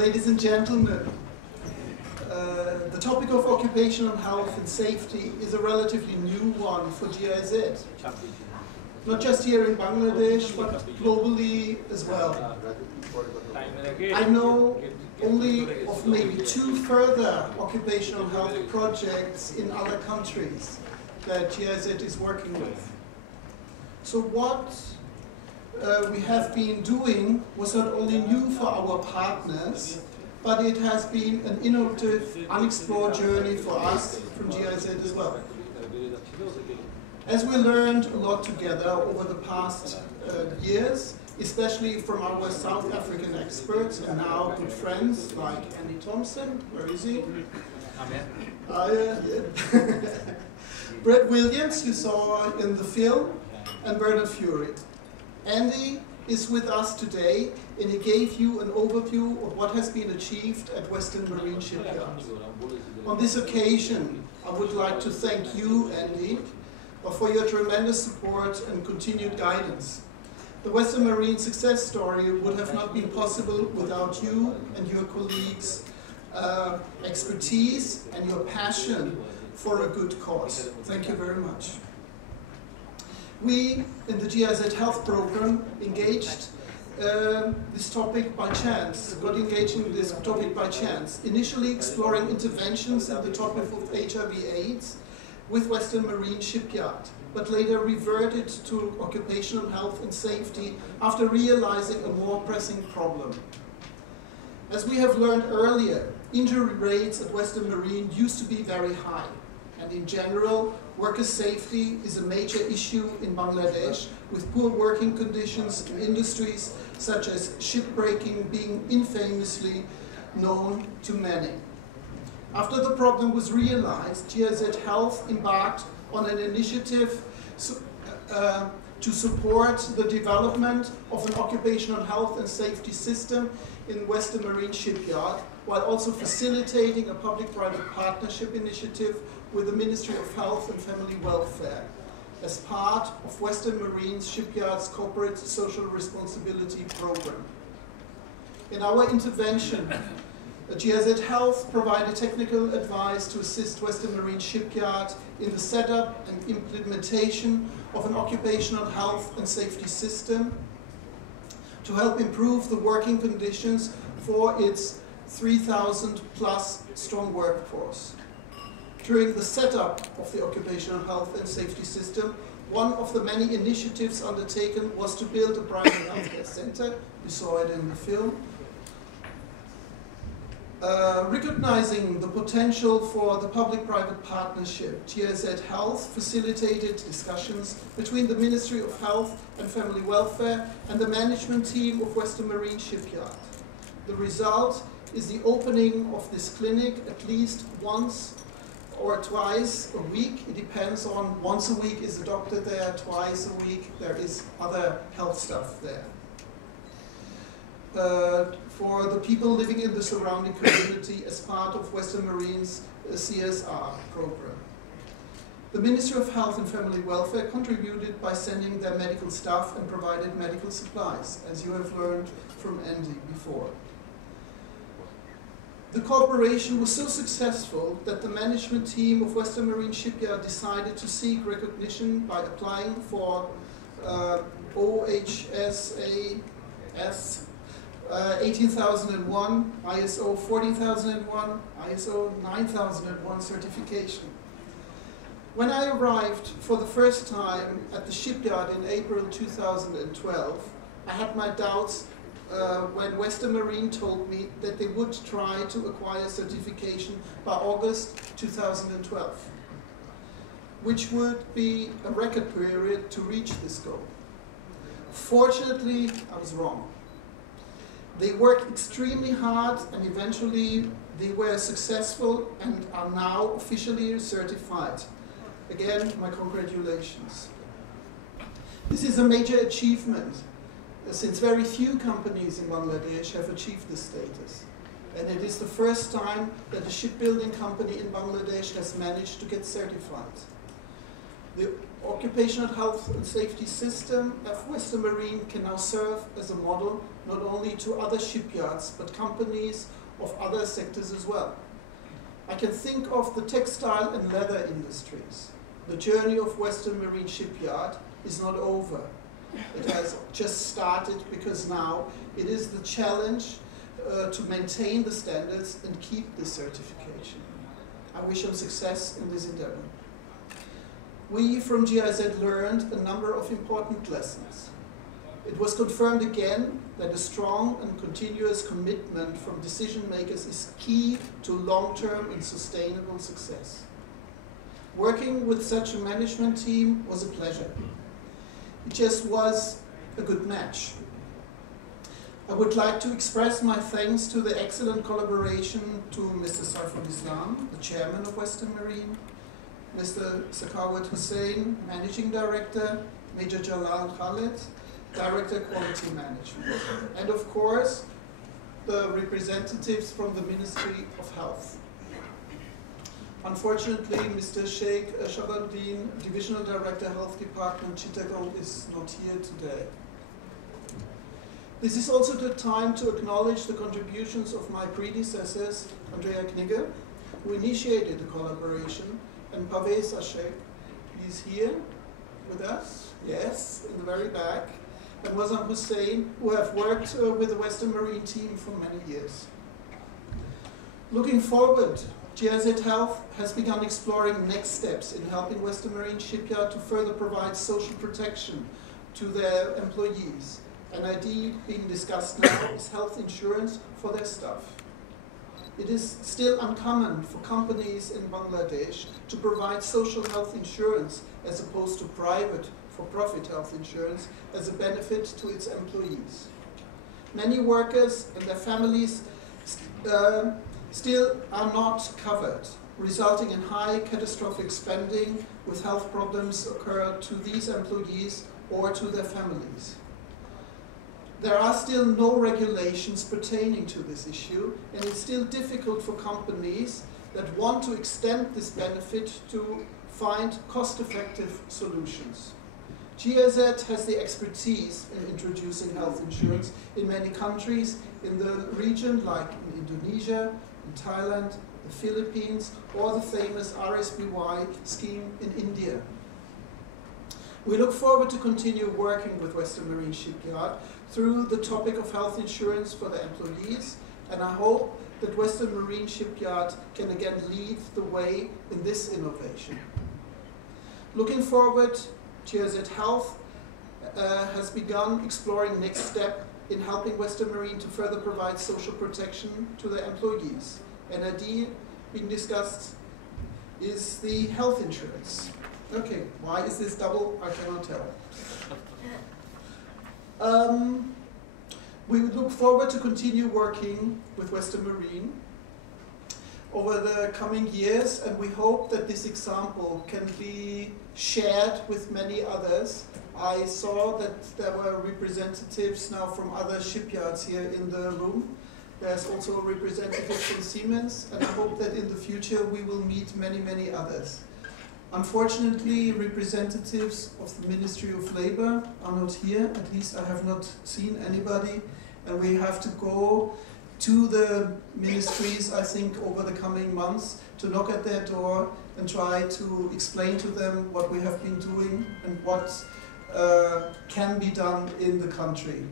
Ladies and gentlemen, the topic of occupational health and safety is a relatively new one for GIZ. Not just here in Bangladesh, but globally as well. I know only of maybe 2 further occupational health projects in other countries that GIZ is working with. So what we have been doing was not only new for our partners, but it has been an innovative, unexplored journey for us from GIZ as well. As we learned a lot together over the past years, especially from our South African experts and now good friends like Andy Thompson, where is he? Brett Williams, you saw in the film, and Bernard Fury. Andy is with us today, and he gave you an overview of what has been achieved at Western Marine Shipyard. On this occasion, I would like to thank you, Andy, for your tremendous support and continued guidance. The Western Marine success story would have not been possible without you and your colleagues' expertise and your passion for a good cause. Thank you very much. We, in the GIZ Health Program, engaged this topic by chance, got engaged in this topic by chance, initially exploring interventions in the topic of HIV/AIDS with Western Marine Shipyard, but later reverted to occupational health and safety after realizing a more pressing problem. As we have learned earlier, injury rates at Western Marine used to be very high, and in general, worker safety is a major issue in Bangladesh, with poor working conditions in industries such as shipbreaking being infamously known to many. After the problem was realized, GIZ Health embarked on an initiative to support the development of an occupational health and safety system in Western Marine Shipyard, while also facilitating a public-private partnership initiative with the Ministry of Health and Family Welfare as part of Western Marine Shipyard's corporate social responsibility program. In our intervention, GIZ Health provided technical advice to assist Western Marine Shipyard in the setup and implementation of an occupational health and safety system to help improve the working conditions for its 3,000 plus strong workforce. During the setup of the occupational health and safety system, one of the many initiatives undertaken was to build a primary healthcare center. You saw it in the film. Recognizing the potential for the public-private partnership, GIZ Health facilitated discussions between the Ministry of Health and Family Welfare and the management team of Western Marine Shipyard. The result is the opening of this clinic at least once or twice a week. It depends on, once a week is a doctor there, twice a week there is other health stuff there. For the people living in the surrounding community as part of Western Marine's CSR program. The Ministry of Health and Family Welfare contributed by sending their medical staff and provided medical supplies, as you have learned from Andy before. The cooperation was so successful that the management team of Western Marine Shipyard decided to seek recognition by applying for OHSAS 18001, ISO 14001, ISO 9001 certification. When I arrived for the first time at the shipyard in April 2012, I had my doubts when Western Marine told me that they would try to acquire certification by August 2012, which would be a record period to reach this goal. Fortunately, I was wrong. They worked extremely hard and eventually they were successful and are now officially certified. Again, my congratulations. This is a major achievement since very few companies in Bangladesh have achieved this status. And it is the first time that a shipbuilding company in Bangladesh has managed to get certified. The occupational health and safety system of Western Marine can now serve as a model not only to other shipyards, but companies of other sectors as well. I can think of the textile and leather industries. The journey of Western Marine Shipyard is not over. It has just started, because now it is the challenge to maintain the standards and keep this certification. I wish them success in this endeavor. We from GIZ learned a number of important lessons. It was confirmed again that a strong and continuous commitment from decision makers is key to long-term and sustainable success. Working with such a management team was a pleasure. It just was a good match. I would like to express my thanks to the excellent collaboration to Mr. Saiful Islam, the chairman of Western Marine, Mr. Sakawat Hussain, managing director, Major Jalal Khalid, director quality management, and of course the representatives from the Ministry of Health. Unfortunately, Mr. Sheikh Shabanuddin, Divisional Director, Health Department, Chittagong, is not here today. This is also the time to acknowledge the contributions of my predecessors, Andrea Knigge, who initiated the collaboration, and Pavez Ashek, he's here with us, yes, in the very back, and Wazam Hussain, who have worked with the Western Marine team for many years. Looking forward, GIZ Health has begun exploring next steps in helping Western Marine Shipyard to further provide social protection to their employees. An idea being discussed now is health insurance for their staff. It is still uncommon for companies in Bangladesh to provide social health insurance as opposed to private for-profit health insurance as a benefit to its employees. Many workers and their families still are not covered, resulting in high catastrophic spending with health problems occur to these employees or to their families. There are still no regulations pertaining to this issue, and it's still difficult for companies that want to extend this benefit to find cost-effective solutions. GIZ has the expertise in introducing health insurance in many countries in the region, like in Indonesia, in Thailand, the Philippines, or the famous RSBY scheme in India. We look forward to continue working with Western Marine Shipyard through the topic of health insurance for the employees, and I hope that Western Marine Shipyard can again lead the way in this innovation. Looking forward, GIZ Health has begun exploring next step in helping Western Marine to further provide social protection to their employees. An idea being discussed is the health insurance. Okay, why is this double? I cannot tell. We look forward to continue working with Western Marine over the coming years, and we hope that this example can be shared with many others. I saw that there were representatives now from other shipyards here in the room. There's also a representative from Siemens, and I hope that in the future we will meet many, many others. Unfortunately, representatives of the Ministry of Labor are not here, at least I have not seen anybody, and we have to go to the ministries, I think, over the coming months to knock at their door and try to explain to them what we have been doing and what can be done in the country.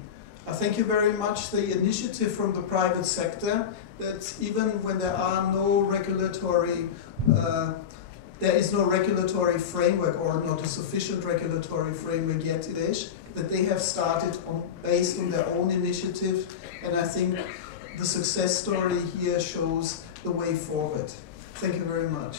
I thank you very much the initiative from the private sector that even when there are no regulatory there is no regulatory framework, or not a sufficient regulatory framework yet it is, that they have started based on their own initiative, and I think the success story here shows the way forward. Thank you very much.